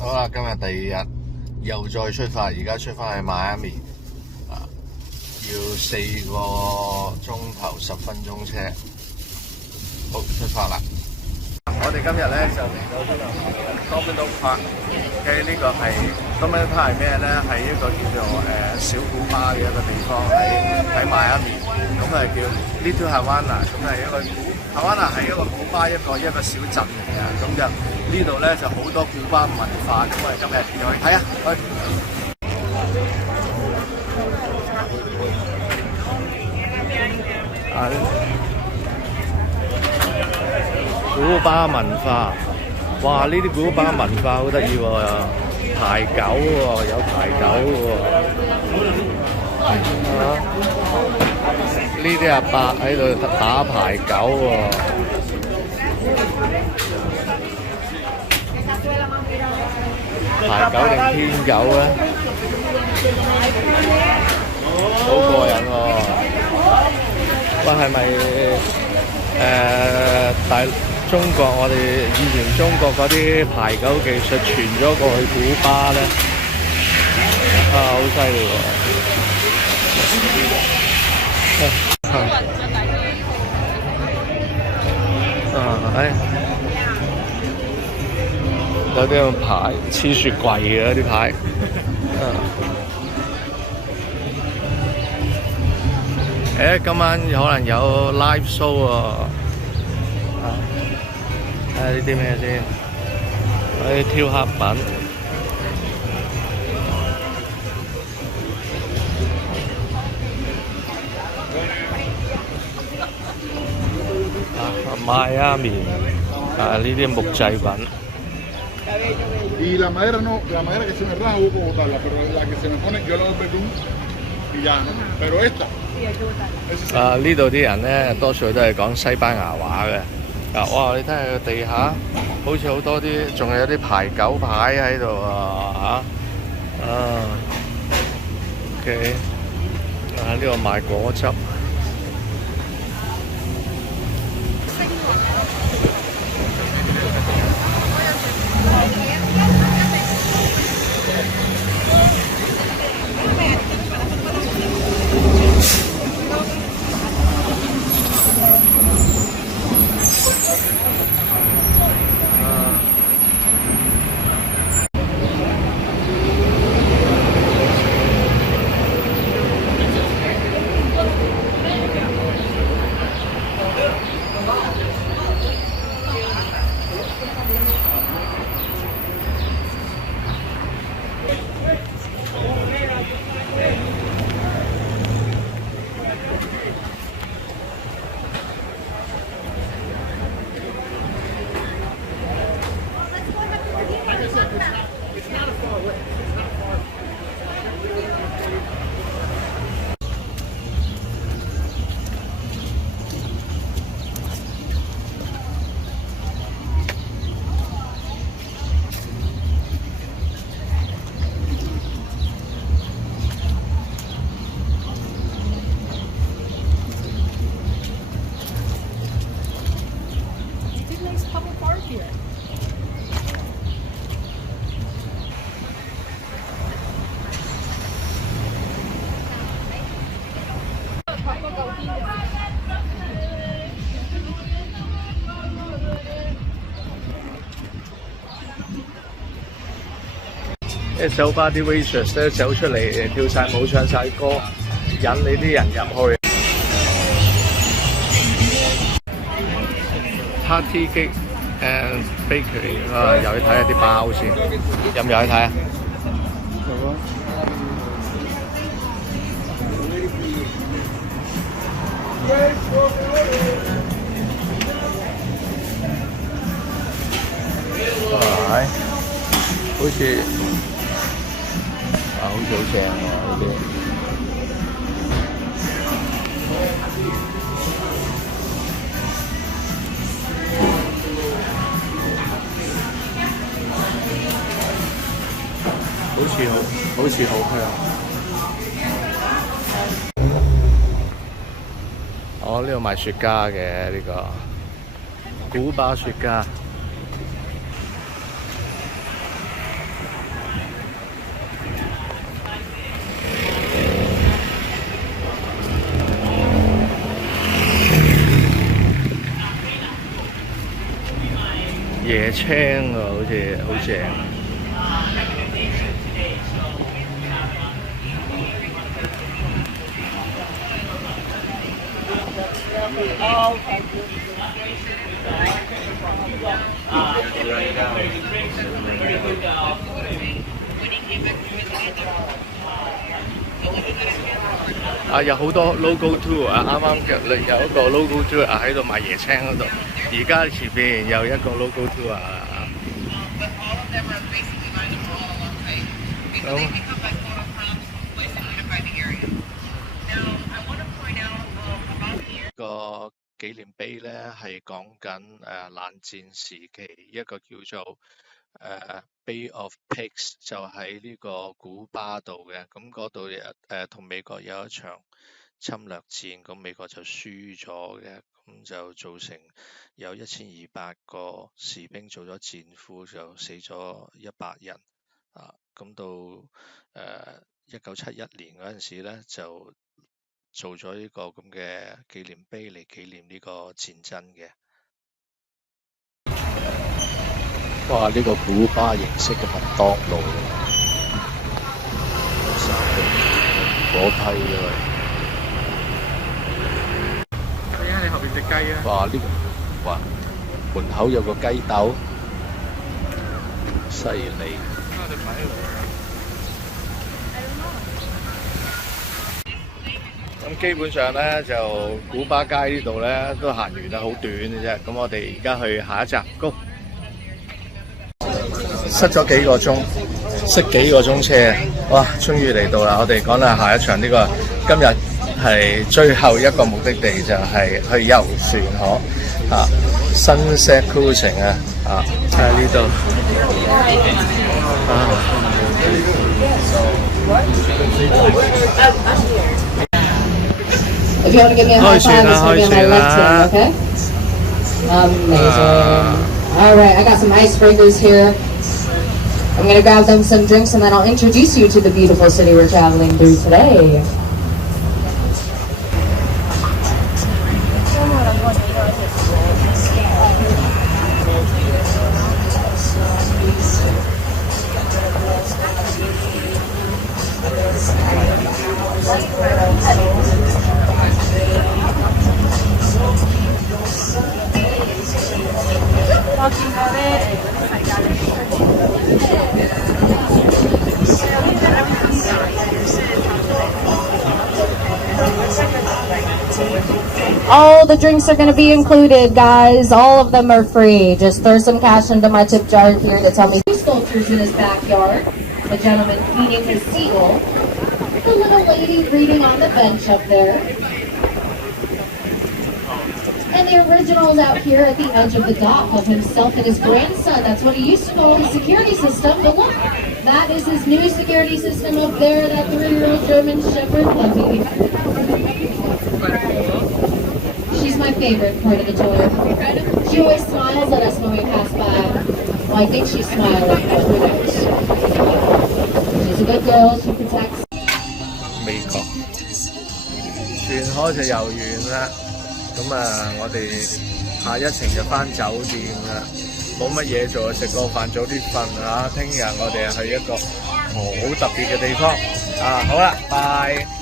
好啦，今日第二日又再出發，而家出翻去邁阿密啊，要4個鐘頭10分鐘車。好，出發啦！我哋今日咧就嚟到呢個 Domino Park。嘅呢個係 Domino Park 係咩咧？係一個叫做小古巴嘅一個地方喺邁阿密。咁係叫 Little Havana。咁係一個Havana係一個古巴一個小鎮嚟嘅。咁就呢度咧就好多古巴文化。咁我哋今日去睇啊，古巴文化，哇！呢啲古巴文化好得意喎，排九喎，有排九喎，呢啲阿伯喺度打排九喎，排九定天九咧？好過癮喎！喂，係咪中國我哋以前中國嗰啲排九技術傳咗過去古巴咧？啊，好犀利喎！有啲咁牌黐雪櫃嘅啲牌。今晚可能有 live show 喎。睇下呢啲咩先？啲挑黑品。邁阿密呢啲木製品。Y la madera no, la madera que se me raja como tal, pero la que se me pone yo la doy betún y ya, pero esta. 呢度啲人咧，多數都係講西班牙話嘅。哇！你睇下個地下，好似好多啲，仲有啲排九牌喺度啊！OK， 呢度賣果汁。酒吧啲 waitress 咧走出嚟跳晒舞、唱晒歌，引你啲人入去。Party Cake and Bakery 又去睇下啲包先，入唔入去睇啊？好似好正喎呢啲。好似好香。呢度賣雪茄嘅呢個古巴雪茄。椰青啊，好似好正。啊，有好多 logo tour 啊！啱啱有一個 logo tour 啊喺度賣椰青嗰度，而家前邊有一個 logo tour 啊。個紀念碑咧係講緊冷戰時期一個叫做Bay of Pigs 就喺呢個古巴度嘅，咁嗰度同美國有一場侵略戰，咁美國就輸咗嘅，咁就造成有1200個士兵做咗戰俘，就死咗100人啊，咁到1971年嗰陣時咧就做咗呢個咁嘅紀念碑嚟紀念呢個戰爭嘅。哇！呢個古巴形式嘅麥當勞，火批嘅。睇下你後邊隻雞啊！哇！哇！門口有個雞竇，犀利。咁基本上咧就古巴街呢度咧都行完啦，好短嘅啫。咁我哋而家去下一站，Go！塞咗幾個鐘，塞幾個鐘車，哇！終於嚟到啦！我哋講啦，下一場呢個今日係最後一個目的地就係去遊船河啊 ，Sunset Cruising 啊，喺呢度If you want to give me a high five, it's going to be on my left hand, okay? Amazing. All right, I got some icebreakers here. I'm going to grab them some drinks and then I'll introduce you to the beautiful city we're traveling through today. All the drinks are going to be included, guys. All of them are free. Just throw some cash into my tip jar here to tell me. Sculptures in his backyard. The gentleman feeding his seagull. The little lady reading on the bench up there. And the originals out here at the edge of the dock of himself and his grandson. That's what he used to call his security system. But look, that is his new security system up there, that 3-year-old German Shepherd puppy. She's my favorite part of the tour. She always smiles at us when we pass by. Well, I think she's smiling, but who knows? She's a good girl, she protects. 美國船河就遊完啦，咁我哋下一程就返酒店啦，冇乜嘢做，食個飯早啲瞓啊！聽日我哋去一個好特別嘅地方啊！好啦，拜。